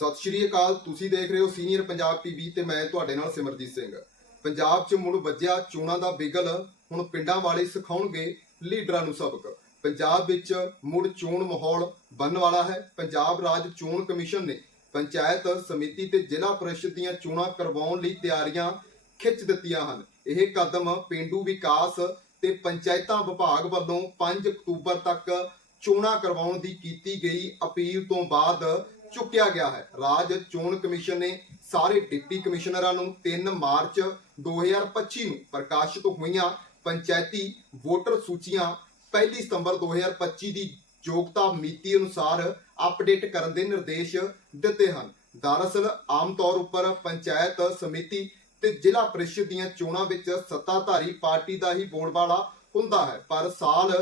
ਸਤਿ ਸ਼੍ਰੀ ਅਕਾਲ, ਤੁਸੀਂ ਦੇਖ ਰਹੇ ਹੋ ਸੀਨੀਅਰ ਪੰਜਾਬ ਟੀਵੀ ਤੇ ਮੈਂ ਤੁਹਾਡੇ ਨਾਲ ਸਿਮਰਜੀਤ ਸਿੰਘ। ਪੰਜਾਬ 'ਚ ਮੁੜ ਵੱਜਿਆ ਚੋਣਾਂ ਦਾ ਬਿਗਲ, ਹੁਣ ਪਿੰਡਾਂ ਵਾਲੇ ਸਿਖਾਉਣਗੇ ਲੀਡਰਾਂ ਨੂੰ ਸਬਕ। ਪੰਜਾਬ ਵਿੱਚ ਮੁੜ ਚੋਣ ਮਾਹੌਲ ਬਣਨ ਵਾਲਾ ਹੈ। ਪੰਜਾਬ ਰਾਜ ਚੋਣ ਕਮਿਸ਼ਨ ਨੇ ਪੰਚਾਇਤ ਸਮਿਤੀ ਤੇ ਜ਼ਿਲ੍ਹਾ ਪ੍ਰੀਸ਼ਦ ਦੀਆਂ ਚੋਣਾਂ ਕਰਵਾਉਣ ਲਈ ਤਿਆਰੀਆਂ ਖਿੱਚ ਦਿੱਤੀਆਂ ਹਨ। ਇਹ ਕਦਮ ਪਿੰਡੂ ਵਿਕਾਸ ਤੇ ਪੰਚਾਇਤਾਂ ਵਿਭਾਗ ਵੱਲੋਂ 5 ਅਕਤੂਬਰ ਤੱਕ ਚੋਣਾਂ ਕਰਵਾਉਣ ਦੀ ਕੀਤੀ ਗਈ ਅਪੀਲ ਤੋਂ ਬਾਅਦ ਚੁੱਕਿਆ ਗਿਆ ਹੈ। ਰਾਜ ਚੋਣ ਕਮਿਸ਼ਨ ਨੇ ਸਾਰੇ ਡਿਪਟੀ ਕਮਿਸ਼ਨਰਾਂ ਨੂੰ 3 ਮਾਰਚ 2025 ਨੂੰ ਪ੍ਰਕਾਸ਼ਿਤ ਹੋਈਆਂ ਪੰਚਾਇਤੀ ਵੋਟਰ ਸੂਚੀਆਂ 1 ਸਤੰਬਰ 2025 ਦੀ ਯੋਗਤਾ ਮਿਤੀ ਅਨੁਸਾਰ ਅਪਡੇਟ ਕਰਨ ਦੇ ਨਿਰਦੇਸ਼ ਦਿੱਤੇ ਹਨ। ਦਰਅਸਲ, ਆਮ ਤੌਰ ਉੱਪਰ ਪੰਚਾਇਤ ਸਮਿਤੀ ਤੇ ਜ਼ਿਲ੍ਹਾ ਪ੍ਰੀਸ਼ਦ ਦੀਆਂ ਚੋਣਾਂ ਵਿੱਚ ਸੱਤਾਧਾਰੀ ਪਾਰਟੀ ਦਾ ਹੀ ਬੋਲਬਾਲਾ ਹੁੰਦਾ ਹੈ, ਪਰ ਸਾਲ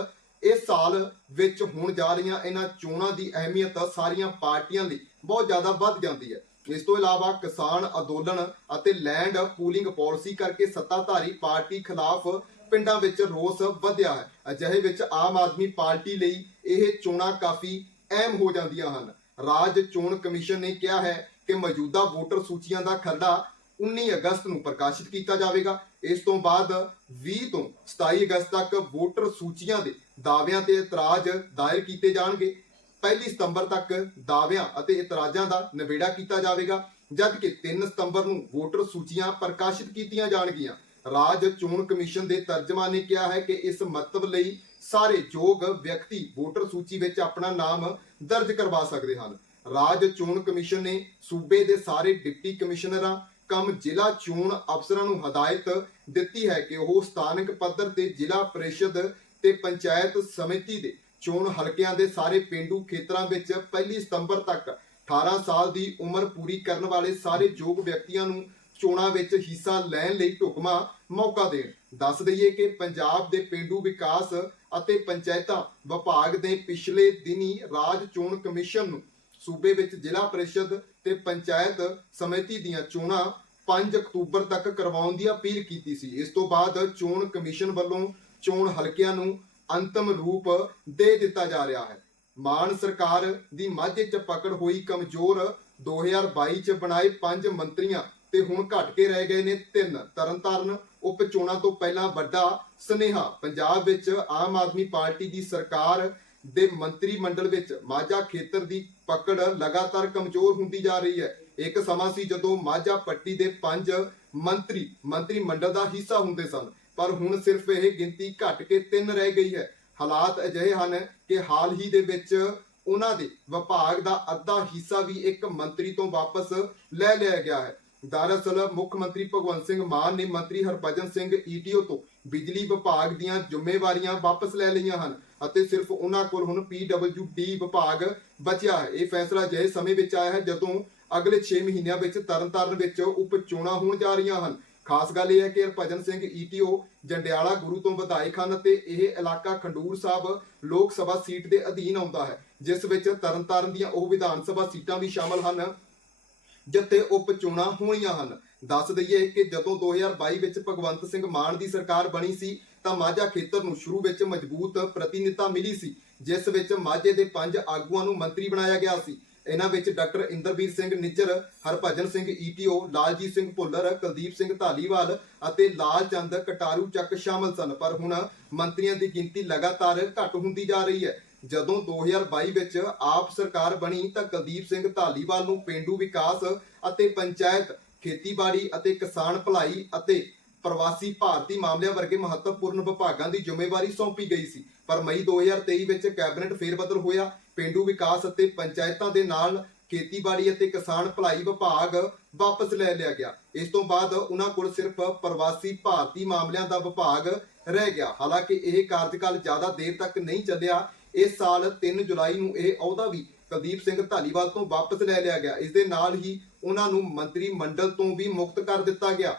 ਇਸ ਸਾਲ ਵਿੱਚ ਹੋਣ ਜਾ ਰਹੀਆਂ ਇਹਨਾਂ ਚੋਣਾਂ ਦੀ ਅਹਿਮੀਅਤ ਸਾਰੀਆਂ ਪਾਰਟੀਆਂ ਲਈ ਬਹੁਤ ਜ਼ਿਆਦਾ ਵੱਧ ਜਾਂਦੀ ਹੈ। ਇਸ ਤੋਂ ਇਲਾਵਾ ਕਿਸਾਨ ਅੰਦੋਲਨ ਅਤੇ ਲੈਂਡ ਪੂਲਿੰਗ ਪਾਲਿਸੀ ਕਰਕੇ ਸੱਤਾਧਾਰੀ ਪਾਰਟੀ ਖਿਲਾਫ ਪਿੰਡਾਂ ਵਿੱਚ ਰੋਸ ਵਧਿਆ ਹੈ। ਅਜਿਹੇ ਵਿੱਚ ਆਮ ਆਦਮੀ ਪਾਰਟੀ ਲਈ ਇਹ ਚੋਣਾਂ ਕਾਫੀ ਅਹਿਮ ਹੋ ਜਾਂਦੀਆਂ ਹਨ। ਰਾਜ ਚੋਣ ਕਮਿਸ਼ਨ ਨੇ ਕਿਹਾ ਹੈ ਕਿ ਮੌਜੂਦਾ ਵੋਟਰ ਸੂਚੀਆਂ ਦਾ ਖਰੜਾ 19 ਅਗਸਤ ਨੂੰ ਪ੍ਰਕਾਸ਼ਿਤ ਕੀਤਾ ਜਾਵੇਗਾ। ਇਸ ਤੋਂ ਬਾਅਦ 20 ਤੋਂ 27 ਅਗਸਤ ਤੱਕ ਵੋਟਰ ਸੂਚੀਆਂ ਦੇ ਦਾਅਵਿਆਂ ਤੇ ਇਤਰਾਜ਼ ਦਾਇਰ ਕੀਤੇ ਜਾਣਗੇ। 1 ਸਤੰਬਰ ਤੱਕ ਦਾਅਵਿਆਂ ਅਤੇ ਇਤਰਾਜ਼ਾਂ ਦਾ ਨਿਬੇੜਾ ਕੀਤਾ ਜਾਵੇਗਾ, ਜਦਕਿ 3 ਸਤੰਬਰ ਨੂੰ ਵੋਟਰ ਸੂਚੀਆਂ ਪ੍ਰਕਾਸ਼ਿਤ ਕੀਤੀਆਂ ਜਾਣਗੀਆਂ। ਰਾਜ ਚੋਣ ਕਮਿਸ਼ਨ ਦੇ ਤਰਜਮਾਨ ਨੇ ਕਿਹਾ ਹੈ ਕਿ ਇਸ ਮਹੱਤਵ ਲਈ ਸਾਰੇ ਯੋਗ ਵਿਅਕਤੀ ਵੋਟਰ ਸੂਚੀ ਵਿੱਚ ਆਪਣਾ ਨਾਮ ਦਰਜ ਕਰਵਾ ਸਕਦੇ ਹਨ। ਰਾਜ ਚੋਣ ਕਮਿਸ਼ਨ ਨੇ ਸੂਬੇ ਦੇ ਸਾਰੇ ਡਿਪਟੀ ਕਮਿਸ਼ਨਰਾਂ, ਕਮ ਜ਼ਿਲ੍ਹਾ ਚੋਣ ਅਫਸਰਾਂ ਨੂੰ ਹਦਾਇਤ ਦਿੱਤੀ ਹੈ ਕਿ ਉਹ ਸਥਾਨਕ ਪੱਧਰ ਤੇ ਜ਼ਿਲ੍ਹਾ ਪ੍ਰੀਸ਼ਦ ਤੇ ਪੰਚਾਇਤ ਸਮਿਤੀ ਦੇ ਚੋਣ ਹਲਕਿਆਂ ਦੇ ਸਾਰੇ ਪਿੰਡੂ ਖੇਤਰਾਂ ਵਿੱਚ 1 ਸਤੰਬਰ ਤੱਕ 18 ਸਾਲ ਦੀ ਉਮਰ ਪੂਰੀ ਕਰਨ ਵਾਲੇ ਸਾਰੇ ਯੋਗ ਵਿਅਕਤੀਆਂ ਨੂੰ ਚੋਣਾਂ ਵਿੱਚ ਹਿੱਸਾ ਲੈਣ ਲਈ ਢੁਕਮਾ ਮੌਕਾ ਦੇਣ। ਦੱਸ ਦਈਏ ਕਿ ਪੰਜਾਬ ਦੇ ਪਿੰਡੂ ਵਿਕਾਸ ਅਤੇ ਪੰਚਾਇਤਾਂ ਵਿਭਾਗ ਦੇ ਪਿਛਲੇ ਦਿਨੀ ਰਾਜ ਚੋਣ ਕਮਿਸ਼ਨ ਨੂੰ ਸੂਬੇ ਵਿੱਚ ਜ਼ਿਲ੍ਹਾ ਪ੍ਰੀਸ਼ਦ ਤੇ ਪੰਚਾਇਤ ਸਮਿਤੀ ਦੀਆਂ ਚੋਣਾਂ 5 ਅਕਤੂਬਰ ਤੱਕ ਕਰਵਾਉਣ ਦੀ ਅਪੀਲ ਕੀਤੀ ਸੀ। ਇਸ ਤੋਂ ਬਾਅਦ ਚੋਣ ਕਮਿਸ਼ਨ ਵੱਲੋਂ ਚੋਣ ਹਲਕਿਆਂ ਨੂੰ ਅੰਤਮ ਰੂਪ ਦੇ ਦਿੱਤਾ ਜਾ ਰਿਹਾ ਹੈ। ਮਾਨ ਸਰਕਾਰ ਦੀ ਮਾਝੇ 'ਚ ਪਕੜ ਹੋਈ ਕਮਜ਼ੋਰ 2022 'ਚ ਬਣਾਏ ਪੰਜ ਮੰਤਰੀਆਂ ਤੇ ਹੁਣ ਘਟ ਕੇ ਰਹਿ ਗਏ ਨੇ ਤਿੰਨ। ਤਰਨਤਾਰਨ ਉਪ ਚੋਣਾਂ ਤੋਂ ਪਹਿਲਾਂ ਵੱਡਾ ਸਨੇਹਾ। ਪੰਜਾਬ ਵਿੱਚ ਆਮ ਆਦਮੀ ਪਾਰਟੀ ਦੀ ਸਰਕਾਰ ਦੇ ਮੰਤਰੀ ਮੰਡਲ ਵਿੱਚ ਮਾਝਾ ਖੇਤਰ ਦੀ ਪਕੜ ਲਗਾਤਾਰ ਕਮਜ਼ੋਰ ਹੁੰਦੀ ਜਾ ਰਹੀ ਹੈ। ਇੱਕ ਸਮਾਂ ਸੀ ਜਦੋਂ ਮਾਝਾ ਪੱਟੀ ਦੇ ਪੰਜ ਮੰਤਰੀ ਮੰਤਰੀ ਮੰਡਲ ਦਾ ਹਿੱਸਾ ਹੁੰਦੇ ਸਨ। ਪਰ ਹੁਣ ਸਿਰਫ ਇਹ ਗਿਣਤੀ ਘਟ ਕੇ ਤਿੰਨ ਰਹਿ ਗਈ ਹੈ। ਹਾਲਾਤ ਅਜਿਹੇ ਹਨ ਕਿ ਹਾਲ ਹੀ ਦੇ ਵਿੱਚ ਉਹਨਾਂ ਦੇ ਵਿਭਾਗ ਦਾ ਅੱਧਾ ਹਿੱਸਾ ਵੀ ਇੱਕ ਮੰਤਰੀ ਤੋਂ ਵਾਪਸ ਲੈ ਲਿਆ ਗਿਆ ਹੈ। ਦਰਅਸਲ ਮੁੱਖ ਮੰਤਰੀ ਭਗਵੰਤ ਸਿੰਘ ਮਾਨ ਨੇ ਮੰਤਰੀ ਹਰਭਜਨ ਸਿੰਘ ਈਟੀਓ ਤੋਂ ਬਿਜਲੀ ਵਿਭਾਗ ਦੀਆਂ ਜ਼ਿੰਮੇਵਾਰੀਆਂ ਵਾਪਸ ਲੈ ਲਈਆਂ ਹਨ ਅਤੇ ਸਿਰਫ ਉਹਨਾਂ ਕੋਲ ਹੁਣ ਪੀਡਬਲਯੂਡੀ ਵਿਭਾਗ ਬਚਿਆ ਹੈ। ਇਹ ਫੈਸਲਾ ਅਜਿਹੇ ਸਮੇਂ ਵਿੱਚ ਆਇਆ ਹੈ ਜਦੋਂ ਅਗਲੇ 6 ਮਹੀਨਿਆਂ ਵਿੱਚ ਤਰਨਤਾਰਨ ਵਿੱਚ ਉਪ ਚੋਣਾਂ ਹੋਣ ਜਾ ਰਹੀਆਂ ਹਨ। ਖਾਸ ਗੱਲ ਇਹ ਹੈ ਕਿ ਹਰਭਜਨ ਸਿੰਘ ਈਟੀਓ ਜੰਡਿਆਲਾ ਗੁਰੂ ਤੋਂ ਵਿਧਾਇਕ ਹਨ ਅਤੇ ਇਹ ਇਲਾਕਾ ਖੰਡੂਰ ਸਾਹਿਬ ਲੋਕ ਸਭਾ ਸੀਟ ਦੇ ਅਧੀਨ ਆਉਂਦਾ ਹੈ, ਜਿਸ ਵਿੱਚ ਤਰਨਤਾਰਨ ਦੀਆਂ ਉਹ ਵਿਧਾਨ ਸਭਾ ਸੀਟਾਂ ਵੀ ਸ਼ਾਮਲ ਹਨ, ਜਿੱਥੇ ਉਪ ਚੋਣਾਂ ਹੋਣੀਆਂ ਹਨ। ਦੱਸ ਦਈਏ ਕਿ ਜਦੋਂ 2022 ਵਿੱਚ ਭਗਵੰਤ ਸਿੰਘ ਮਾਨ ਦੀ ਸਰਕਾਰ ਬਣੀ ਸੀ, ਤਾਂ ਮਾਝਾ ਖੇਤਰ ਨੂੰ ਸ਼ੁਰੂ ਵਿੱਚ ਮਜ਼ਬੂਤ ਪ੍ਰਤੀਨਿਧਤਾ ਮਿਲੀ ਸੀ, ਜਿਸ ਵਿੱਚ ਮਾਝੇ ਦੇ ਪੰਜ ਆਗੂਆਂ ਨੂੰ ਮੰਤਰੀ ਬਣਾਇਆ ਗਿਆ ਸੀ। ਇਹਨਾਂ ਵਿੱਚ ਡਾਕਟਰ ਇੰਦਰਬੀਰ ਸਿੰਘ ਨਿੱਜਰ, ਹਰਭਜਨ ਸਿੰਘ ਈਟੀਓ ਲਾਲਜੀਤ ਸਿੰਘ ਭੁੱਲਰ, ਕੁਲਦੀਪ ਸਿੰਘ ਧਾਲੀਵਾਲ ਅਤੇ ਲਾਲਚੰਦ ਕਟਾਰੂ ਚੱਕ ਸ਼ਾਮਲ ਸਨ। ਪਰ ਹੁਣ ਮੰਤਰੀਆਂ ਦੀ ਗਿਣਤੀ ਲਗਾਤਾਰ ਘਟ ਹੁੰਦੀ ਜਾ ਰਹੀ ਹੈ। ਜਦੋਂ 2022 ਵਿੱਚ ਆਪ ਸਰਕਾਰ ਬਣੀ ਤਾਂ ਕੁਲਦੀਪ ਸਿੰਘ ਧਾਲੀਵਾਲ ਨੂੰ ਪਿੰਡੂ ਵਿਕਾਸ ਅਤੇ ਪੰਚਾਇਤ, ਖੇਤੀਬਾੜੀ ਅਤੇ ਕਿਸਾਨ ਭਲਾਈ ਅਤੇ ਪ੍ਰਵਾਸੀ ਭਾਰਤੀ ਮਾਮਲਿਆਂ ਵਰਗੇ ਮਹੱਤਵਪੂਰਨ ਵਿਭਾਗਾਂ ਦੀ ਜ਼ਿੰਮੇਵਾਰੀ ਸੌਂਪੀ ਗਈ ਸੀ। ਪਰ ਮਈ 2023 ਵਿੱਚ ਕੈਬਨਿਟ ਫੇਰਬਦਲ ਹੋਇਆ। ਪੇਂਡੂ ਵਿਕਾਸ ਅਤੇ ਪੰਚਾਇਤਾਂ ਦੇ ਨਾਲ ਖੇਤੀਬਾੜੀ ਅਤੇ ਕਿਸਾਨ ਭਲਾਈ ਵਿਭਾਗ ਵਾਪਸ ਲੈ ਲਿਆ ਗਿਆ। ਇਸ ਤੋਂ ਬਾਅਦ ਉਹਨਾਂ ਕੋਲ ਸਿਰਫ ਪ੍ਰਵਾਸੀ ਭਾਰਤੀ ਮਾਮਲਿਆਂ ਦਾ ਵਿਭਾਗ ਰਹਿ ਗਿਆ। ਹਾਲਾਂਕਿ ਇਹ ਕਾਰਜਕਾਲ ਜ਼ਿਆਦਾ ਦੇਰ ਤੱਕ ਨਹੀਂ ਚੱਲਿਆ। ਇਸ ਸਾਲ 3 ਜੁਲਾਈ ਨੂੰ ਇਹ ਅਹੁਦਾ ਵੀ ਕੁਲਦੀਪ ਸਿੰਘ ਧਾਲੀਵਾਲ ਤੋਂ ਵਾਪਸ ਲੈ ਲਿਆ ਗਿਆ। ਇਸ ਦੇ ਨਾਲ ਹੀ ਉਹਨਾਂ ਨੂੰ ਮੰਤਰੀ ਮੰਡਲ ਤੋਂ ਵੀ ਮੁਕਤ ਕਰ ਦਿੱਤਾ ਗਿਆ।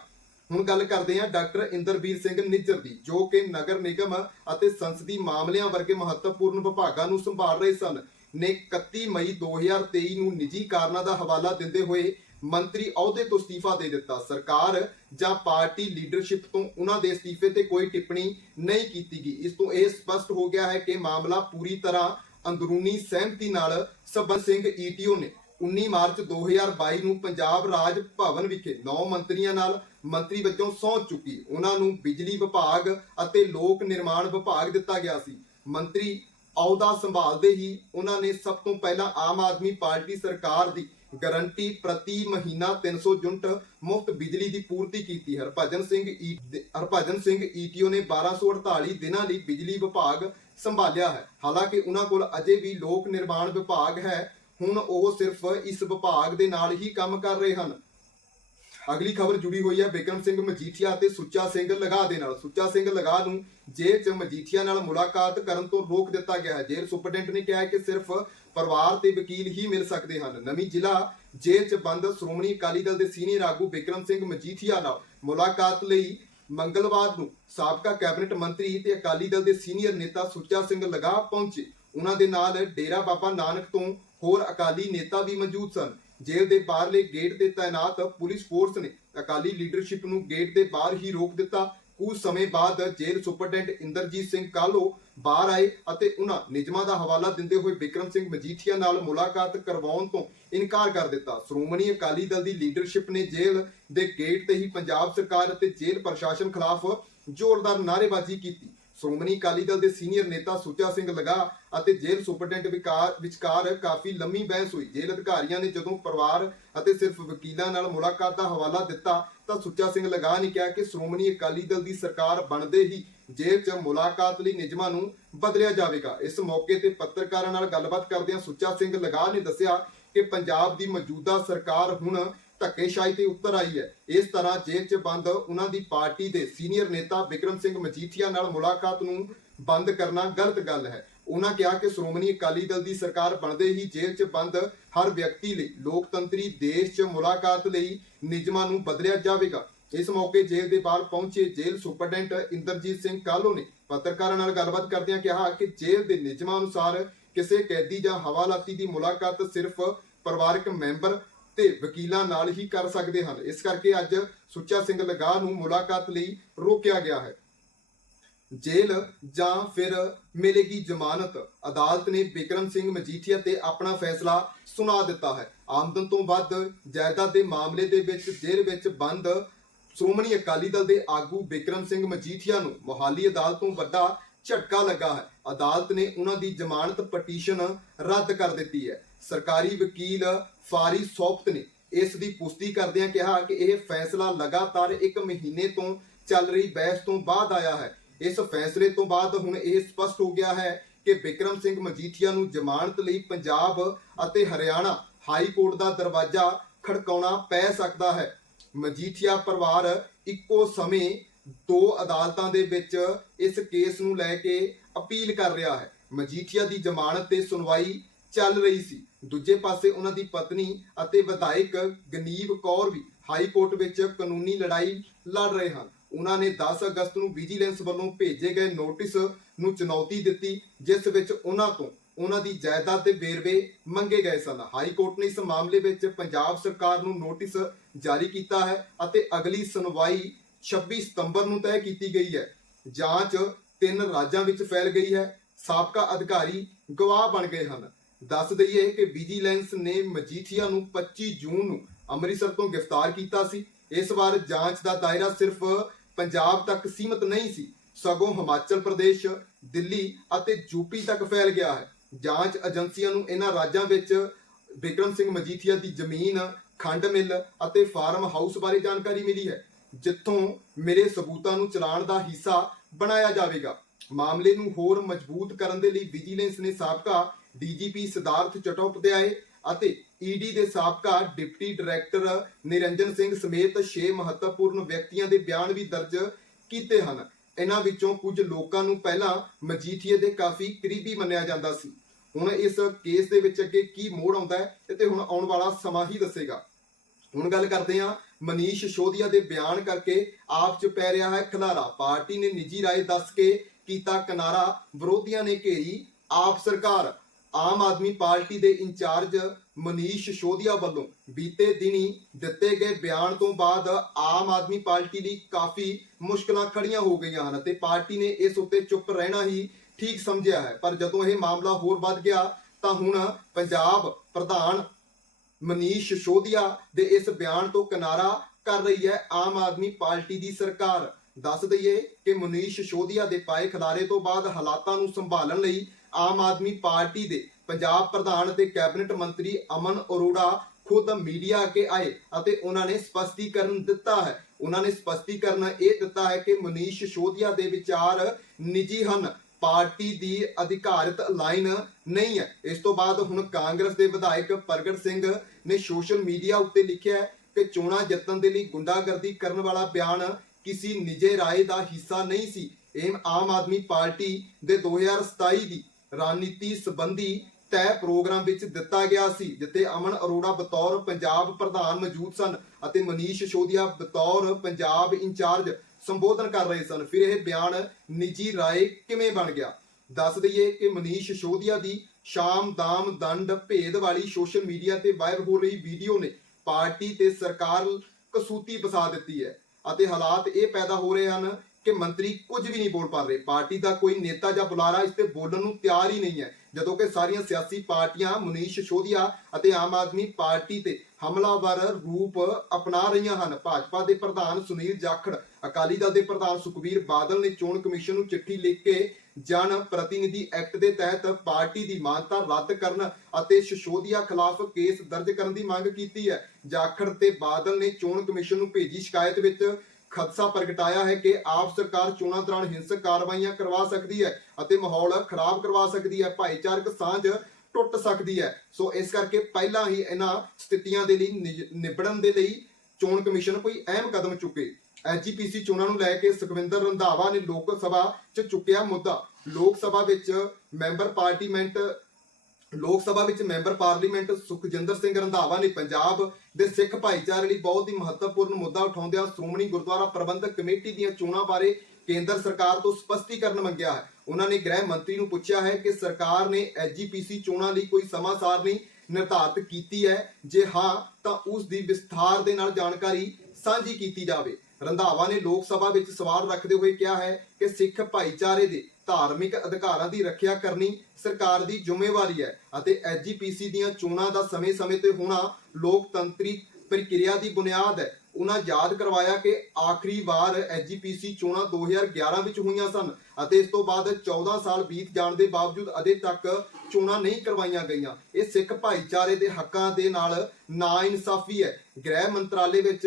ਹੁਣ ਗੱਲ ਕਰਦੇ ਹਾਂ ਡਾਕਟਰ ਇੰਦਰਵੀਰ ਸਿੰਘ ਨਿੱਜਰ ਦੀ, ਜੋ ਕਿ ਨਗਰ ਨਿਗਮ ਅਤੇ ਸੰਸਦੀ ਮਾਮਲਿਆਂ ਵਰਗੇ ਮਹੱਤਵਪੂਰਨ ਵਿਭਾਗਾਂ ਨੂੰ ਸੰਭਾਲ ਰਹੇ ਸਨ। ਨੇ 31 ਮਈ 2023 ਨੂੰ ਨਿੱਜੀ ਕਾਰਨਾਂ ਦਾ ਹਵਾਲਾ ਦਿੰਦੇ ਹੋਏ ਮੰਤਰੀ ਅਹੁਦੇ ਤੋਂ ਅਸਤੀਫਾ ਦੇ ਦਿੱਤਾ। ਸਰਕਾਰ ਜਾਂ ਪਾਰਟੀ ਲੀਡਰਸ਼ਿਪ ਤੋਂ ਉਹਨਾਂ ਦੇ ਅਸਤੀਫੇ ਤੇ ਕੋਈ ਟਿੱਪਣੀ ਨਹੀਂ ਕੀਤੀ ਗਈ। ਇਸ ਤੋਂ ਇਹ ਸਪਸ਼ਟ ਹੋ ਗਿਆ ਹੈ ਕਿ ਮਾਮਲਾ ਪੂਰੀ ਤਰ੍ਹਾਂ ਅੰਦਰੂਨੀ ਸਹਿਮਤੀ ਨਾਲ ਸਬਨ ਸਿੰਘ ਈਟੀਓ ਨੇ। 19 ਮਾਰਚ 2022 ਨੂੰ ਪੰਜਾਬ ਰਾਜ ਭਵਨ ਵਿਖੇ ਨੌ ਮੰਤਰੀਆਂ ਨਾਲ ਮੰਤਰੀ ਵਜੋਂ ਸਹੁੰ ਚੁੱਕੀ। ਉਹਨਾਂ ਨੂੰ ਬਿਜਲੀ ਵਿਭਾਗ ਅਤੇ ਲੋਕ ਨਿਰਮਾਣ ਵਿਭਾਗ ਦਿੱਤਾ ਗਿਆ ਸੀ। ਮੰਤਰੀ ਅਹੁਦਾ ਸੰਭਾਲਦੇ ਹੀ ਉਹਨਾਂ ਨੇ ਸਭ ਤੋਂ ਪਹਿਲਾਂ ਆਮ ਆਦਮੀ ਪਾਰਟੀ ਸਰਕਾਰ ਦੀ ਗਾਰੰਟੀ ਪ੍ਰਤੀ ਮਹੀਨਾ 300 ਯੂਨਿਟ ਮੁਫਤ ਬਿਜਲੀ ਦੀ ਪੂਰਤੀ ਕੀਤੀ। ਹਰਭਜਨ ਸਿੰਘ ਹਰਭਜਨ ਸਿੰਘ ਈਟੀਓ ਨੇ 1248 ਦਿਨਾਂ ਲਈ ਬਿਜਲੀ ਵਿਭਾਗ ਸੰਭਾਲਿਆ ਹੈ। ਹਾਲਾਂਕਿ ਉਹਨਾਂ ਕੋਲ ਅਜੇ ਵੀ ਲੋਕ ਨਿਰਮਾਣ ਵਿਭਾਗ ਹੈ। ਹੁਣ ਉਹ ਸਿਰਫ ਇਸ ਵਿਭਾਗ ਦੇ ਨਾਲ ਹੀ ਕੰਮ ਕਰ ਰਹੇ ਹਨ। ਅਗਲੀ ਖਬਰ ਜੁੜੀ ਹੋਈ ਹੈ। ਬਿਕਰਮ ਸਿੰਘ ਮਜੀਠੀਆ ਅਤੇ ਸੁੱਚਾ ਸਿੰਘ ਲਗਾ ਦੇ ਨਾਲ। ਸੁੱਚਾ ਸਿੰਘ ਲਗਾ ਨੂੰ ਜੇਲ੍ਹ 'ਚ ਮਜੀਠੀਆ ਨਾਲ ਮੁਲਾਕਾਤ ਕਰਨ ਤੋਂ ਰੋਕ ਦਿੱਤਾ ਗਿਆ ਹੈ। ਜੇਲ੍ਹ ਸੁਪਰਡੈਂਟ ਨੇ ਕਿਹਾ ਕਿ ਸਿਰਫ ਪਰਿਵਾਰ ਤੇ ਵਕੀਲ ਹੀ ਮਿਲ ਸਕਦੇ ਹਨ। ਨਵੀਂ ਜ਼ਿਲ੍ਹਾ ਜੇਲ੍ਹ 'ਚ ਬੰਦ ਸ਼੍ਰੋਮਣੀ ਅਕਾਲੀ ਦਲ ਦੇ ਸੀਨੀਅਰ ਆਗੂ ਬਿਕਰਮ ਸਿੰਘ ਮਜੀਠੀਆ ਨਾਲ ਮੁਲਾਕਾਤ ਲਈ ਮੰਗਲਵਾਰ ਨੂੰ ਸਾਬਕਾ ਕੈਬਨਿਟ ਮੰਤਰੀ ਤੇ ਅਕਾਲੀ ਦਲ ਦੇ ਸੀਨੀਅਰ ਨੇਤਾ ਸੁੱਚਾ ਸਿੰਘ ਲਗਾ ਪਹੁੰਚੇ। ਉਹਨਾਂ ਦੇ ਨਾਲ ਡੇਰਾ ਬਾਬਾ ਨਾਨਕ ਤੋਂ ਹੋਰ ਅਕਾਲੀ ਨੇਤਾ ਵੀ ਮੌਜੂਦ ਸਨ। ਜੇਲ੍ਹ ਦੇ ਬਾਹਰਲੇ ਗੇਟ ਤੇ ਤਾਇਨਾਤ ਪੁਲਿਸ ਫੋਰਸ ਨੇ ਅਕਾਲੀ ਲੀਡਰਸ਼ਿਪ ਨੂੰ ਗੇਟ ਦੇ ਬਾਹਰ ਹੀ ਰੋਕ ਦਿੱਤਾ। ਕੁਝ ਸਮੇਂ ਬਾਅਦ ਜੇਲ੍ਹ ਸੁਪਰਡੈਂਟ ਇੰਦਰਜੀਤ ਸਿੰਘ ਕਾਲੋ ਬਾਹਰ ਆਏ ਅਤੇ ਉਹਨਾਂ ਨਿਯਮਾਂ ਦਾ ਹਵਾਲਾ ਦਿੰਦੇ ਹੋਏ ਬਿਕਰਮ ਸਿੰਘ ਮਜੀਠੀਆ ਨਾਲ ਮੁਲਾਕਾਤ ਕਰਵਾਉਣ ਤੋਂ ਇਨਕਾਰ ਕਰ ਦਿੱਤਾ। ਸ਼੍ਰੋਮਣੀ ਅਕਾਲੀ ਦਲ ਦੀ ਲੀਡਰਸ਼ਿਪ ਨੇ ਜੇਲ੍ਹ ਦੇ ਗੇਟ ਤੇ ਹੀ ਪੰਜਾਬ ਸਰਕਾਰ ਅਤੇ ਜੇਲ੍ਹ ਪ੍ਰਸ਼ਾਸਨ ਖਿਲਾਫ ਜ਼ੋਰਦਾਰ ਨਾਅਰੇਬਾਜ਼ੀ ਕੀਤੀ। ਸ਼੍ਰੋਮਣੀ ਅਕਾਲੀ ਦਲ ਦੇ ਸੀਨੀਅਰ ਨੇਤਾ ਸੁੱਚਾ ਸਿੰਘ ਲਗਾ ਅਤੇ ਜੇਲ੍ਹ ਸੁਪਰਡੈਂਟ ਵਿਚਕਾਰ ਕਾਫੀ ਲੰਮੀ ਬਹਿਸ ਹੋਈ। ਜੇਲ੍ਹ ਅਧਿਕਾਰੀਆਂ ਨੇ ਜਦੋਂ ਪਰਿਵਾਰ ਅਤੇ ਸਿਰਫ ਵਕੀਲਾਂ ਨਾਲ ਮੁਲਾਕਾਤ ਦਾ ਹਵਾਲਾ ਦਿੱਤਾ ਤਾਂ ਸੁੱਚਾ ਸਿੰਘ ਲਗਾ ਨੇ ਕਿਹਾ ਕਿ ਸ਼੍ਰੋਮਣੀ ਅਕਾਲੀ ਦਲ ਦੀ ਸਰਕਾਰ ਬਣਦੇ ਹੀ ਜੇਲ੍ਹ 'ਚ ਮੁਲਾਕਾਤ ਲਈ ਨਿਯਮਾਂ ਨੂੰ ਬਦਲਿਆ ਜਾਵੇਗਾ। ਇਸ ਮੌਕੇ ਤੇ ਪੱਤਰਕਾਰਾਂ ਨਾਲ ਗੱਲਬਾਤ ਕਰਦਿਆਂ ਸੁੱਚਾ ਸਿੰਘ ਲਗਾ ਨੇ ਦੱਸਿਆ ਕਿ ਪੰਜਾਬ ਦੀ ਮੌਜੂਦਾ ਸਰਕਾਰ ਹੁਣ ਧੱਕੇਸ਼ਾਹੀ ਤੇ ਉੱਤਰ ਆਈ ਹੈ। ਇਸ ਤਰ੍ਹਾਂ ਜੇਲ੍ਹ 'ਚ ਬੰਦ ਉਹਨਾਂ ਦੀ ਪਾਰਟੀ ਦੇ ਸੀਨੀਅਰ ਨੇਤਾ ਵਿਕਰਮ ਸਿੰਘ ਮਜੀਠੀਆ ਨਾਲ ਮੁਲਾਕਾਤ ਨੂੰ ਬੰਦ ਕਰਨਾ ਗਲਤ ਗੱਲ ਹੈ। ਉਹਨਾਂ ਕਿਹਾ ਕਿ ਸ਼੍ਰੋਮਣੀ ਅਕਾਲੀ ਦਲ ਦੀ ਸਰਕਾਰ ਬਣਦੇ ਹੀ ਜੇਲ੍ਹ 'ਚ ਬੰਦ ਹਰ ਵਿਅਕਤੀ ਲਈ ਲੋਕਤੰਤਰੀ ਦੇਸ਼ 'ਚ ਮੁਲਾਕਾਤ ਲਈ ਨਿਯਮਾਂ ਨੂੰ ਬਦਲਿਆ ਜਾਵੇਗਾ। ਇਸ ਮੌਕੇ ਜੇਲ੍ਹ ਦੇ ਬਾਹਰ ਪਹੁੰਚੇ ਜੇਲ੍ਹ ਸੁਪਰਡੈਂਟ ਇੰਦਰਜੀਤ ਸਿੰਘ ਕਾਲੋ ਨੇ ਪੱਤਰਕਾਰਾਂ ਨਾਲ ਗੱਲਬਾਤ ਕਰਦਿਆਂ ਕਿਹਾ ਕਿ ਜੇਲ੍ਹ ਦੇ ਨਿਯਮਾਂ ਅਨੁਸਾਰ ਕਿਸੇ ਕੈਦੀ ਜਾਂ ਹਵਾਲਾਤੀ ਦੀ ਮੁਲਾਕਾਤ ਸਿਰਫ ਪਰਿਵਾਰਕ ਮੈਂਬਰ ਤੇ ਵਕੀਲਾਂ ਨਾਲ ਹੀ ਕਰ ਸਕਦੇ ਹਨ। ਇਸ ਕਰਕੇ ਅੱਜ ਸੁੱਚਾ ਸਿੰਘ ਲਗਾ ਨੂੰ ਮੁਲਾਕਾਤ ਲਈ ਰੋਕਿਆ ਗਿਆ ਹੈ। ਜੇਲ੍ਹ ਜਾਂ ਫਿਰ ਮਿਲੇਗੀ ਜ਼ਮਾਨਤ। ਅਦਾਲਤ ਨੇ ਬਿਕਰਮ ਸਿੰਘ ਮਜੀਠੀਆ ਤੇ ਆਪਣਾ ਫੈਸਲਾ ਸੁਣਾ ਦਿੱਤਾ ਹੈ। ਆਮਦਨ ਤੋਂ ਵੱਧ ਜਾਇਦਾਦ ਦੇ ਮਾਮਲੇ ਦੇ ਵਿੱਚ ਜੇਲ੍ਹ ਵਿੱਚ ਬੰਦ। ਸ਼੍ਰੋਮਣੀ ਅਕਾਲੀ ਦਲ ਦੇ ਆਗੂ ਬਿਕਰਮ ਸਿੰਘ ਮਜੀਠੀਆ ਨੂੰ ਮੋਹਾਲੀ ਅਦਾਲਤ ਤੋਂ ਵੱਡਾ ਝਟਕਾ ਲੱਗਾ ਹੈ। ਅਦਾਲਤ ਨੇ ਉਹਨਾਂ ਦੀ ਜ਼ਮਾਨਤ ਪਟੀਸ਼ਨ ਰੱਦ ਕਰ ਦਿੱਤੀ ਹੈ। ਸਰਕਾਰੀ ਵਕੀਲ ਫਾਰੀ ਸੌਫਤ ਨੇ ਇਸ ਦੀ ਪੁਸ਼ਟੀ ਕਰਦਿਆਂ ਕਿਹਾ ਕਿ ਇਹ ਫੈਸਲਾ ਲਗਾਤਾਰ ਇੱਕ ਮਹੀਨੇ ਤੋਂ ਚੱਲ ਰਹੀ ਬਹਿਸ ਤੋਂ ਬਾਅਦ ਆਇਆ ਹੈ। ਇਸ ਫੈਸਲੇ ਤੋਂ ਬਾਅਦ ਹੁਣ ਇਹ ਸਪਸ਼ਟ ਹੋ ਗਿਆ ਹੈ ਕਿ ਬਿਕਰਮ ਸਿੰਘ ਮਜੀਠੀਆ ਨੂੰ ਜ਼ਮਾਨਤ ਲਈ ਪੰਜਾਬ ਅਤੇ ਹਰਿਆਣਾ ਹਾਈ ਕੋਰਟ ਦਾ ਦਰਵਾਜ਼ਾ ਖੜਕਾਉਣਾ ਪੈ ਸਕਦਾ ਹੈ। ਮਜੀਠੀਆ ਪਰਿਵਾਰ ਇੱਕੋ ਸਮੇਂ ਦੋ ਅਦਾਲਤਾਂ ਦੇ ਵਿੱਚ ਇਸ ਕੇਸ ਨੂੰ ਲੈ ਕੇ ਅਪੀਲ ਕਰ ਰਿਹਾ ਹੈ। ਮਜੀਠੀਆ ਦੀ ਜ਼ਮਾਨਤ ਤੇ ਸੁਣਵਾਈ ਚੱਲ ਰਹੀ ਸੀ। ਦੂਜੇ ਪਾਸੇ ਉਹਨਾਂ ਦੀ ਪਤਨੀ ਅਤੇ ਵਿਧਾਇਕ ਗਨੀਵ ਕੌਰ ਵੀ ਹਾਈ ਕੋਰਟ ਵਿੱਚ ਕਾਨੂੰਨੀ ਲੜਾਈ ਲੜ ਰਹੇ ਹਨ। ਉਹਨਾਂ ਨੇ 10 ਅਗਸਤ ਨੂੰ ਵਿਜੀਲੈਂਸ ਵੱਲੋਂ ਭੇਜੇ ਗਏ ਨੋਟਿਸ ਨੂੰ ਚੁਣੌਤੀ ਦਿੱਤੀ, ਜਿਸ ਵਿੱਚ ਉਹਨਾਂ ਤੋਂ ਉਹਨਾਂ ਦੀ ਜਾਇਦਾਦ ਦੇ ਵੇਰਵੇ ਮੰਗੇ ਗਏ ਸਨ। ਹਾਈ ਕੋਰਟ ਨੇ ਇਸ ਮਾਮਲੇ ਵਿੱਚ ਪੰਜਾਬ ਸਰਕਾਰ ਨੂੰ ਨੋਟਿਸ ਜਾਰੀ ਕੀਤਾ ਹੈ ਅਤੇ ਅਗਲੀ ਸੁਣਵਾਈ 26 ਸਤੰਬਰ ਨੂੰ ਤੈਅ ਕੀਤੀ ਗਈ ਹੈ। ਜਾਂਚ ਤਿੰਨ ਰਾਜਾਂ ਵਿੱਚ ਫੈਲ ਗਈ ਹੈ। ਸਾਬਕਾ ਅਧਿਕਾਰੀ ਗਵਾਹ ਬਣ ਗਏ ਹਨ। ਦੱਸ ਦਈਏ ਕਿ ਵਿਜੀਲੈਂਸ ਨੇ ਮਜੀਠੀਆ ਨੂੰ 25 ਜੂਨ ਨੂੰ ਅੰਮ੍ਰਿਤਸਰ ਤੋਂ ਗ੍ਰਿਫਤਾਰ ਕੀਤਾ ਸੀ। ਇਸ ਵਾਰ ਜਾਂਚ ਦਾ ਦਾਇਰਾ ਸਿਰਫ ਪੰਜਾਬ ਤੱਕ ਸੀਮਤ ਨਹੀਂ ਸੀ। ਸਗੋਂ ਹਿਮਾਚਲ ਪ੍ਰਦੇਸ਼, ਦਿੱਲੀ ਅਤੇ ਯੂਪੀ ਤੱਕ ਫੈਲ ਗਿਆ ਹੈ। ਜਾਂਚ ਏਜੰਸੀਆਂ ਨੂੰ ਇਹਨਾਂ ਰਾਜਾਂ ਵਿੱਚ ਵਿਕਰਮ ਸਿੰਘ ਮਜੀਠੀਆ ਦੀ ਜ਼ਮੀਨ, ਖੰਡ ਮਿੱਲ ਅਤੇ ਫਾਰਮ ਹਾਊਸ ਬਾਰੇ ਜਾਣਕਾਰੀ ਮਿਲੀ ਹੈ, ਜਿੱਥੋਂ ਮੇਰੇ ਸਬੂਤਾਂ ਨੂੰ ਚਲਾਣ ਦਾ ਹਿੱਸਾ ਬਣਾਇਆ ਜਾਵੇਗਾ। ਮਾਮਲੇ ਨੂੰ ਹੋਰ ਮਜ਼ਬੂਤ ਕਰਨ ਦੇ ਲਈ ਵਿਜੀਲੈਂਸ ਨੇ ਸਾਬਕਾ ਡੀਜੀਪੀ ਸਿਧਾਰਥ ਚਟੋਪਧਿਆਏ ਅਤੇ ਈਡੀ ਦੇ ਸਾਬਕਾ ਡਿਪਟੀ ਡਾਇਰੈਕਟਰ ਨਿਰੰਜਨ ਸਿੰਘ ਸਮੇਤ 6 ਮਹੱਤਵਪੂਰਨ ਵਿਅਕਤੀਆਂ ਦੇ ਬਿਆਨ ਵੀ ਦਰਜ ਕੀਤੇ ਹਨ। ਇਹਨਾਂ ਵਿੱਚੋਂ ਕੁਝ ਲੋਕਾਂ ਨੂੰ ਪਹਿਲਾਂ ਮਜੀਠੀਏ ਦੇ ਕਾਫੀ ਕਰੀਬੀ ਮੰਨਿਆ ਜਾਂਦਾ ਸੀ। ਹੁਣ ਇਸ ਕੇਸ ਦੇ ਵਿੱਚ ਅੱਗੇ ਕੀ ਮੋੜ ਆਉਂਦਾ ਹੈ ਤੇ ਹੁਣ ਆਉਣ ਵਾਲਾ ਸਮਾਂ ਹੀ ਦੱਸੇਗਾ। ਹੁਣ ਗੱਲ ਕਰਦੇ ਹਾਂ ਮਨੀਸ਼ ਸ਼ੋਧੀਆ ਦੇ ਬਿਆਨ ਕਰਕੇ ਆਪ ਚ ਪੈ ਰਿਹਾ ਹੈ ਖਲਾਰਾ। ਪਾਰਟੀ ਨੇ ਨਿੱਜੀ ਰਾਏ ਦੱਸ ਕੇ ਕੀਤਾ ਕਿਨਾਰਾ। ਵਿਰੋਧੀਆਂ ਨੇ ਘੇਰੀ ਆਪ ਸਰਕਾਰ। ਆਮ ਆਦਮੀ ਪਾਰਟੀ ਦੇ ਇੰਚਾਰਜ ਮਨੀਸ਼ ਸ਼ੋਧੀਆ ਵੱਲੋਂ ਬੀਤੇ ਦਿਨੀ ਦਿੱਤੇ ਗਏ ਬਿਆਨ ਤੋਂ ਬਾਅਦ ਆਮ ਆਦਮੀ ਪਾਰਟੀ ਲਈ ਕਾਫੀ ਮੁਸ਼ਕਲਾਂ ਖੜੀਆਂ ਹੋ ਗਈਆਂ ਹਨ ਤੇ ਪਾਰਟੀ ਨੇ ਇਸ ਉੱਤੇ ਚੁੱਪ ਰਹਿਣਾ ਹੀ ਠੀਕ ਸਮਝਿਆ ਹੈ। ਪਰ ਜਦੋਂ ਇਹ ਮਾਮਲਾ ਹੋਰ ਵੱਧ ਗਿਆ ਤਾਂ ਹੁਣ ਪੰਜਾਬ ਪ੍ਰਧਾਨ ਮਨੀਸ਼ ਸ਼ੋਧਿਆ ਦੇ ਇਸ ਬਿਆਨ ਤੋਂ ਕਿਨਾਰਾ ਕਰ ਰਹੀ ਹੈ ਆਮ ਆਦਮੀ ਪਾਰਟੀ ਦੀ ਸਰਕਾਰ। ਦੱਸ ਦਈਏ ਕਿ ਮਨੀਸ਼ ਸ਼ੋਧਿਆ ਦੇ ਪਾਏ ਖਿਲਾਰੇ ਤੋਂ ਬਾਅਦ ਹਾਲਾਤਾਂ ਨੂੰ ਸੰਭਾਲਣ ਲਈ ਆਮ ਆਦਮੀ ਪਾਰਟੀ ਦੇ ਪੰਜਾਬ ਪ੍ਰਧਾਨ ਅਤੇ ਕੈਬਨਿਟ ਮੰਤਰੀ ਅਮਨ ਅਰੋੜਾ ਖੁਦ ਮੀਡੀਆ ਅੱਗੇ ਆਏ ਅਤੇ ਉਹਨਾਂ ਨੇ ਸਪਸ਼ਟੀਕਰਨ ਦਿੱਤਾ ਹੈ। ਉਹਨਾਂ ਨੇ ਸਪਸ਼ਟੀਕਰਨ ਇਹ ਦਿੱਤਾ ਹੈ ਕਿ ਮਨੀਸ਼ ਸ਼ੋਧਿਆ ਦੇ ਵਿਚਾਰ ਨਿੱਜੀ ਹਨ। ਪਾਰਟੀ ਦੀ ਅਧਿਕਾਰਤ ਲਾਈਨ ਨਹੀਂ ਹੈ। ਇਸ ਤੋਂ ਬਾਅਦ ਹੁਣ ਕਾਂਗਰਸ ਦੇ ਵਿਧਾਇਕ ਪ੍ਰਗਟ ਸਿੰਘ ਨੇ ਸੋਸ਼ਲ ਮੀਡੀਆ ਉੱਤੇ ਲਿਖਿਆ ਹੈ ਕਿ ਚੋਣਾਂ ਜਿੱਤਣ ਦੇ ਲਈ ਗੁੰਡਾਗਰਦੀ ਕਰਨ ਵਾਲਾ ਬਿਆਨ ਕਿਸੇ ਨਿੱਜੇ ਰਾਏ ਦਾ ਹਿੱਸਾ ਨਹੀਂ ਸੀ। ਇਹ ਆਮ ਆਦਮੀ ਪਾਰਟੀ ਦੇ 2027 ਦੀ ਰਣਨੀਤੀ ਸੰਬੰਧੀ ਤੈਅ ਪ੍ਰੋਗਰਾਮ ਵਿੱਚ ਦਿੱਤਾ ਗਿਆ ਸੀ, ਜਿੱਥੇ ਅਮਨ ਅਰੋੜਾ ਬਤੌਰ ਪੰਜਾਬ ਪ੍ਰਧਾਨ ਮੌਜੂਦ ਸਨ ਅਤੇ ਮਨੀਸ਼ ਸ਼ੋਧਿਆ ਬਤੌਰ ਪੰਜਾਬ ਇੰਚਾਰਜ ਸੰਬੋਧਨ ਕਰ ਰਹੇ ਸਨ। ਫਿਰ ਇਹ ਬਿਆਨ ਨਿੱਜੀ ਰਾਏ ਕਿਵੇਂ ਬਣ ਗਿਆ? ਦੱਸ ਦਈਏ ਕਿ ਮਨੀਸ਼ ਸ਼ੋਧਿਆ ਦੀ ਸ਼ਾਮ ਦਾਮ ਦੰਡ ਭੇਦ ਵਾਲੀ ਸੋਸ਼ਲ ਮੀਡੀਆ ਤੇ ਵਾਇਰਲ ਹੋ ਰਹੀ ਵੀਡੀਓ ਨੇ ਪਾਰਟੀ ਤੇ ਸਰਕਾਰ ਕਸੂਤੀ ਫਸਾ ਦਿੱਤੀ ਹੈ ਅਤੇ ਹਾਲਾਤ ਇਹ ਪੈਦਾ ਹੋ ਰਹੇ ਹਨ ਕਿ ਮੰਤਰੀ ਕੁਝ ਵੀ ਨਹੀਂ ਬੋਲ ਪਾ ਰਹੇ। ਪਾਰਟੀ ਦਾ ਕੋਈ ਨੇਤਾ ਜਾਂ ਬੁਲਾਰਾ ਇਸ ਤੇ ਬੋਲਣ ਨੂੰ ਤਿਆਰ ਹੀ ਨਹੀਂ ਹੈ। ਜਦੋਂ ਕਿ ਸਾਰੀਆਂ ਸਿਆਸੀ ਪਾਰਟੀਆਂ ਮਨੀਸ਼ ਸ਼ੋਧਿਆ ਅਤੇ ਆਮ ਆਦਮੀ ਪਾਰਟੀ ਤੇ ਹਮਲਾਵਰ ਰੂਪ ਅਪਣਾ ਰਹੀਆਂ ਹਨ। ਭਾਜਪਾ ਦੇ ਪ੍ਰਧਾਨ ਸੁਨੀਲ ਜਾਖੜ, ਅਕਾਲੀ ਦਲ ਦੇ ਪ੍ਰਧਾਨ ਸੁਖਬੀਰ ਬਾਦਲ ਨੇ ਚੋਣ ਕਮਿਸ਼ਨ ਨੂੰ ਚਿੱਠੀ ਲਿਖ ਕੇ ਜਨ ਪ੍ਰਤੀਨਿਧੀ ਐਕਟ ਦੇ ਤਹਿਤ ਪਾਰਟੀ ਦੀ ਮਾਨਤਾ ਰੱਦ ਕਰਨ ਅਤੇ ਸ਼ਸ਼ੋਦੀਆ ਖਿਲਾਫ ਕੇਸ ਦਰਜ ਕਰਨ ਦੀ ਮੰਗ ਕੀਤੀ ਹੈ। ਜਾਖੜ ਤੇ ਬਾਦਲ ਨੇ ਚੋਣ ਕਮਿਸ਼ਨ ਨੂੰ ਭੇਜੀ ਸ਼ਿਕਾਇਤ ਵਿੱਚ ਖਦਸ਼ਾ ਪ੍ਰਗਟਾਇਆ ਹੈ ਕਿ ਆਪ ਸਰਕਾਰ ਚੋਣਾਂ ਦੌਰਾਨ ਹਿੰਸਕ ਕਾਰਵਾਈਆਂ ਕਰਵਾ ਸਕਦੀ ਹੈ ਅਤੇ ਮਾਹੌਲ ਖਰਾਬ ਕਰਵਾ ਸਕਦੀ ਹੈ, ਭਾਈਚਾਰਕ ਸਾਂਝ ਟੁੱਟ ਸਕਦੀ ਹੈ। ਸੋ ਇਸ ਕਰਕੇ ਪਹਿਲਾਂ ਹੀ ਇਹਨਾਂ ਸਥਿਤੀਆਂ ਦੇ ਲਈ ਨਿਜ- ਨਿਬੜਨ ਦੇ ਲਈ ਚੋਣ ਕਮਿਸ਼ਨ ਕੋਈ ਅਹਿਮ ਕਦਮ ਚੁੱਕੇ। ਐਜੀਪੀਸੀ ਚੋਣਾਂ ਨੂੰ ਲੈ ਕੇ ਸੁਖਵਿੰਦਰ ਰੰਧਾਵਾ ਨੇ ਲੋਕ ਸਭਾ 'ਚ ਚੁੱਕਿਆ ਮੁੱਦਾ। ਲੋਕ ਸਭਾ ਵਿੱਚ ਮੈਂਬਰ ਪਾਰਲੀਮੈਂਟ ਲੋਕ ਸਭਾ ਵਿੱਚ ਮੈਂਬਰ ਪਾਰਲੀਮੈਂਟ ਸੁਖਜਿੰਦਰ ਸਿੰਘ ਰੰਧਾਵਾ ਨੇ ਪੰਜਾਬ ਦੇ ਸਿੱਖ ਭਾਈਚਾਰੇ ਲਈ ਬਹੁਤ ਹੀ ਮਹੱਤਵਪੂਰਨ ਮੁੱਦਾ ਉਠਾਉਂਦਿਆਂ ਸ਼੍ਰੋਮਣੀ ਗੁਰਦੁਆਰਾ ਪ੍ਰਬੰਧਕ ਕਮੇਟੀ ਦੀਆਂ ਚੋਣਾਂ ਬਾਰੇ ਕੇਂਦਰ ਸਰਕਾਰ ਤੋਂ ਸਪਸ਼ਟੀਕਰਨ ਮੰਗਿਆ ਹੈ। ਉਹਨਾਂ ਨੇ ਗ੍ਰਹਿ ਮੰਤਰੀ ਨੂੰ ਪੁੱਛਿਆ ਹੈ ਕਿ ਸਰਕਾਰ ਨੇ ਐਜੀਪੀਸੀ ਚੋਣਾਂ ਲਈ ਕੋਈ ਸਮਾਂ ਸਾਰਣੀ ਨਿਰਧਾਰਤ ਕੀਤੀ ਹੈ। ਜੇ ਹਾਂ, ਤਾਂ ਉਸ ਦੀ ਵਿਸਥਾਰ ਦੇ ਨਾਲ ਜਾਣਕਾਰੀ ਸਾਂਝੀ ਕੀਤੀ ਜਾਵੇ। ਰੰਧਾਵਾ ਨੇ ਲੋਕ ਸਭਾ ਵਿੱਚ ਸਵਾਲ ਰੱਖਦੇ ਹੋਏ ਕਿਹਾ ਹੈ ਕਿ ਸਿੱਖ ਭਾਈਚਾਰੇ ਦੇ ਧਾਰਮਿਕ ਅਧਿਕਾਰਾਂ ਦੀ ਰੱਖਿਆ ਕਰਨੀ ਸਰਕਾਰ ਦੀ ਜ਼ਿੰਮੇਵਾਰੀ ਹੈ ਅਤੇ ਐਜੀਪੀਸੀ ਦੀਆਂ ਚੋਣਾਂ ਦਾ ਸਮੇਂ-ਸਮੇਂ ਤੇ ਹੋਣਾ ਲੋਕਤੰਤਰੀ ਪ੍ਰਕਿਰਿਆ ਦੀ ਬੁਨਿਆਦ ਹੈ। ਉਹਨਾਂ ਯਾਦ ਕਰਵਾਇਆ ਕਿ ਆਖਰੀ ਵਾਰ ਐਜੀਪੀਸੀ ਚੋਣਾਂ 2011 ਵਿੱਚ ਹੋਈਆਂ ਸਨ ਅਤੇ ਇਸ ਤੋਂ ਬਾਅਦ 14 ਸਾਲ ਬੀਤ ਜਾਣ ਦੇ ਬਾਵਜੂਦ ਅਜੇ ਤੱਕ ਚੋਣਾਂ ਨਹੀਂ ਕਰਵਾਈਆਂ ਗਈਆਂ। ਇਹ ਸਿੱਖ ਭਾਈਚਾਰੇ ਦੇ ਹੱਕਾਂ ਦੇ ਨਾਲ ਨਾਇਨਸਾਫੀ ਹੈ। ਗ੍ਰਹਿ ਮੰਤਰਾਲੇ ਵਿੱਚ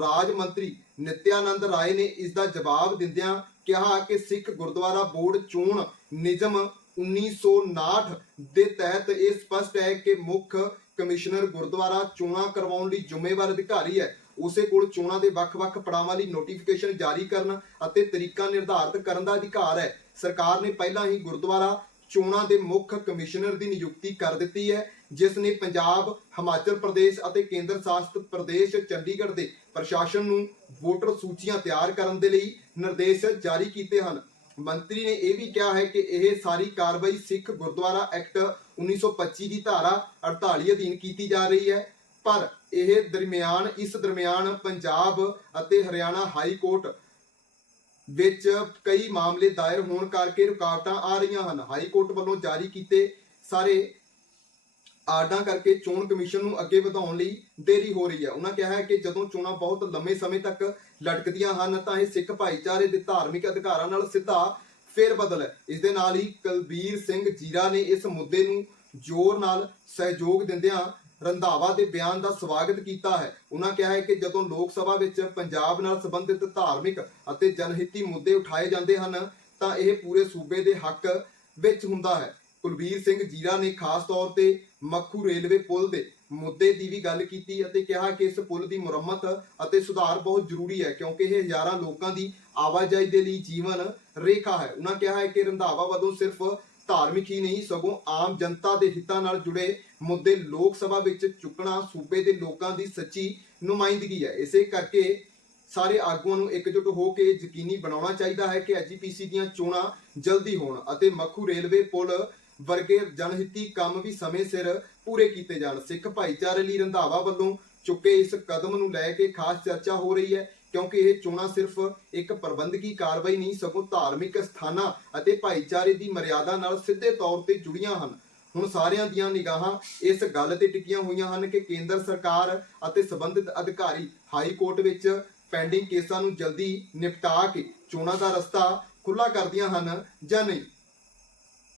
ਰਾਜ ਮੰਤਰੀ ਨਿਤਿਆਨੰਦ ਰਾਏ ਨੇ ਇਸ ਦਾ ਜਵਾਬ ਦਿੰਦਿਆਂ ਕਿਹਾ ਕਿ ਸਿੱਖ ਗੁਰਦੁਆਰਾ ਬੋਰਡ ਚੋਣ ਨਿਯਮ 1959 ਦੇ ਤਹਿਤ ਇਹ ਸਪਸ਼ਟ ਹੈ ਕਿ ਮੁੱਖ ਕਮਿਸ਼ਨਰ ਗੁਰਦੁਆਰਾ ਚੋਣਾਂ ਕਰਵਾਉਣ ਲਈ ਜ਼ਿੰਮੇਵਾਰ ਅਧਿਕਾਰੀ ਹੈ। ਉਸੇ ਕੋਲ ਚੋਣਾਂ ਦੇ ਵੱਖ-ਵੱਖ ਪੜਾਵਾਂ ਲਈ ਨੋਟੀਫਿਕੇਸ਼ਨ ਜਾਰੀ ਕਰਨ ਅਤੇ ਤਰੀਕਾ ਨਿਰਧਾਰਤ ਕਰਨ ਦਾ ਅਧਿਕਾਰ ਹੈ। ਸਰਕਾਰ ਨੇ ਪਹਿਲਾਂ ਹੀ ਗੁਰਦੁਆਰਾ ਚੋਣਾਂ ਦੇ ਮੁੱਖ ਕਮਿਸ਼ਨਰ ਦੀ ਨਿਯੁਕਤੀ ਕਰ ਦਿੱਤੀ ਹੈ, ਜਿਸ ਨੇ ਪੰਜਾਬ, ਹਿਮਾਚਲ ਪ੍ਰਦੇਸ਼ ਅਤੇ ਕੇਂਦਰ ਸ਼ਾਸਿਤ ਪ੍ਰਦੇਸ਼ ਚੰਡੀਗੜ੍ਹ ਦੇ ਪ੍ਰਸ਼ਾਸਨ ਨੂੰ ਵੋਟਰ ਸੂਚੀਆਂ ਤਿਆਰ ਕਰਨ ਦੇ ਲਈ ਨਿਰਦੇਸ਼ ਜਾਰੀ ਕੀਤੇ ਹਨ। ਮੰਤਰੀ ਨੇ ਇਹ ਵੀ ਕਿਹਾ ਹੈ ਕਿ ਇਹ ਸਾਰੀ ਕਾਰਵਾਈ ਸਿੱਖ ਗੁਰਦੁਆਰਾ ਐਕਟ 1925 ਦੀ ਧਾਰਾ 48 ਅਧੀਨ ਕੀਤੀ ਜਾ ਰਹੀ ਹੈ। ਪਰ ਇਹ ਦਰਮਿਆਨ, ਇਸ ਦਰਮਿਆਨ ਪੰਜਾਬ ਅਤੇ ਹਰਿਆਣਾ ਹਾਈ ਕੋਰਟ ਵਿੱਚ ਕਈ ਮਾਮਲੇ ਦਾਇਰ ਹੋਣ ਕਰਕੇ ਰੁਕਾਵਟਾਂ ਆ ਰਹੀਆਂ ਹਨ। ਹਾਈ ਕੋਰਟ ਵੱਲੋਂ ਜਾਰੀ ਕੀਤੇ ਸਾਰੇ ਆਰਡਰਾਂ ਕਰਕੇ ਚੋਣ ਕਮਿਸ਼ਨ ਨੂੰ ਅੱਗੇ ਵਧਾਉਣ ਲਈ ਦੇਰੀ ਹੋ ਰਹੀ ਹੈ। ਉਹਨਾਂ ਕਿਹਾ ਹੈ ਕਿ ਜਦੋਂ ਚੋਣਾਂ ਬਹੁਤ ਲੰਮੇ ਸਮੇਂ ਤੱਕ ਲਟਕਦੀਆਂ ਹਨ, ਤਾਂ ਇਹ ਸਿੱਖ ਭਾਈਚਾਰੇ ਦੇ ਧਾਰਮਿਕ ਅਧਿਕਾਰਾਂ ਨਾਲ ਸਿੱਧਾ ਫੇਰ ਬਦਲ ਹੈ। ਇਸ ਦੇ ਨਾਲ ਹੀ ਕੁਲਬੀਰ ਸਿੰਘ ਜੀਰਾ ਨੇ ਇਸ ਮੁੱਦੇ ਨੂੰ ਜ਼ੋਰ ਨਾਲ ਸਹਿਯੋਗ ਦਿੰਦਿਆਂ ਰੰਧਾਵਾ ਦੇ ਬਿਆਨ ਦਾ ਸਵਾਗਤ ਕੀਤਾ ਹੈ। ਉਹਨਾਂ ਕਿਹਾ ਹੈ ਕਿ ਜਦੋਂ ਲੋਕ ਸਭਾ ਵਿੱਚ ਪੰਜਾਬ ਨਾਲ ਸੰਬੰਧਿਤ ਧਾਰਮਿਕ ਅਤੇ ਜਨਹਿੱਤੀ ਮੁੱਦੇ ਉਠਾਏ ਜਾਂਦੇ ਹਨ, ਤਾਂ ਇਹ ਪੂਰੇ ਸੂਬੇ ਦੇ ਹੱਕ ਵਿੱਚ ਹੁੰਦਾ ਹੈ। ਕੁਲਬੀਰ ਸਿੰਘ ਜੀਰਾ ਨੇ ਖਾਸ ਤੌਰ ਤੇ ਮੱਖੂ ਰੇਲਵੇ ਪੁਲ ਦੇ ਮੁੱਦੇ ਦੀ ਵੀ ਗੱਲ ਕੀਤੀ ਅਤੇ ਕਿਹਾ ਕਿ ਇਸ ਪੁਲ ਦੀ ਮੁਰੰਮਤ ਅਤੇ ਸੁਧਾਰ ਬਹੁਤ ਜ਼ਰੂਰੀ ਹੈ, ਕਿਉਂਕਿ ਇਹ ਹਜ਼ਾਰਾਂ ਲੋਕਾਂ ਦੀ ਆਵਾਜਾਈ ਦੇ ਲਈ ਜੀਵਨ ਰੇਖਾ ਹੈ। ਉਹਨਾਂ ਕਿਹਾ ਹੈ ਕਿ ਰੰਧਾਵਾ ਵੱਲੋਂ ਸਿਰਫ ਧਾਰਮਿਕ ਹੀ ਨਹੀਂ, ਸਗੋਂ ਆਮ ਜਨਤਾ ਦੇ ਹਿੱਤਾਂ ਨਾਲ ਜੁੜੇ ਮੁੱਦੇ ਲੋਕ ਸਭਾ ਵਿੱਚ ਚੁੱਕਣਾ, ਸੂਬੇ ਦੇ ਲੋਕਾਂ ਦੀ ਸੱਚੀ ਨੁਮਾਇੰਦਗੀ ਹੈ। ਇਸੇ ਕਰਕੇ ਸਾਰੇ ਆਗੂਆਂ ਨੂੰ ਇਕਜੁੱਟ ਹੋ ਕੇ ਯਕੀਨੀ ਬਣਾਉਣਾ ਚਾਹੀਦਾ ਹੈ ਕਿ ਐਜੀਪੀਸੀ ਦੀਆਂ ਚੋਣਾਂ ਜਲਦੀ ਹੋਣ ਅਤੇ ਮੱਖੂ ਰੇਲਵੇ ਪੁਲ ਵਰਗੇ ਜਨਹਿੱਤੀ ਕੰਮ ਵੀ ਸਮੇਂ ਸਿਰ ਪੂਰੇ ਕੀਤੇ ਜਾਣ। ਸਿੱਖ ਭਾਈਚਾਰੇ ਲਈ ਰੰਧਾਵਾ ਵੱਲੋਂ ਚੁੱਕੇ ਇਸ ਕਦਮ ਨੂੰ ਲੈ ਕੇ ਖਾਸ ਚਰਚਾ ਹੋ ਰਹੀ ਹੈ। ਕਿਉਂਕਿ ਇਹ ਚੋਣਾਂ ਸਿਰਫ ਇੱਕ ਪ੍ਰਬੰਧਕੀ ਕਾਰਵਾਈ ਨਹੀਂ, ਸਗੋਂ ਧਾਰਮਿਕ ਸਥਾਨਾਂ ਅਤੇ ਭਾਈਚਾਰੇ ਦੀ ਮਰਿਆਦਾ ਨਾਲ ਸਿੱਧੇ ਤੌਰ ਤੇ ਜੁੜੀਆਂ ਹਨ। ਹੁਣ ਸਾਰਿਆਂ ਦੀਆਂ ਨਿਗਾਹਾਂ ਇਸ ਗੱਲ ਤੇ ਟਿਕੀਆਂ ਹੋਈਆਂ ਹਨ ਕਿ ਕੇਂਦਰ ਸਰਕਾਰ ਅਤੇ ਸੰਬੰਧਿਤ ਅਧਿਕਾਰੀ ਹਾਈ ਕੋਰਟ ਵਿੱਚ ਪੈਂਡਿੰਗ ਕੇਸਾਂ ਨੂੰ ਜਲਦੀ ਨਿਪਟਾ ਕੇ ਚੋਣਾਂ ਦਾ ਰਸਤਾ ਖੁੱਲਾ ਕਰਦੀਆਂ ਹਨ ਜਾਂ ਨਹੀਂ।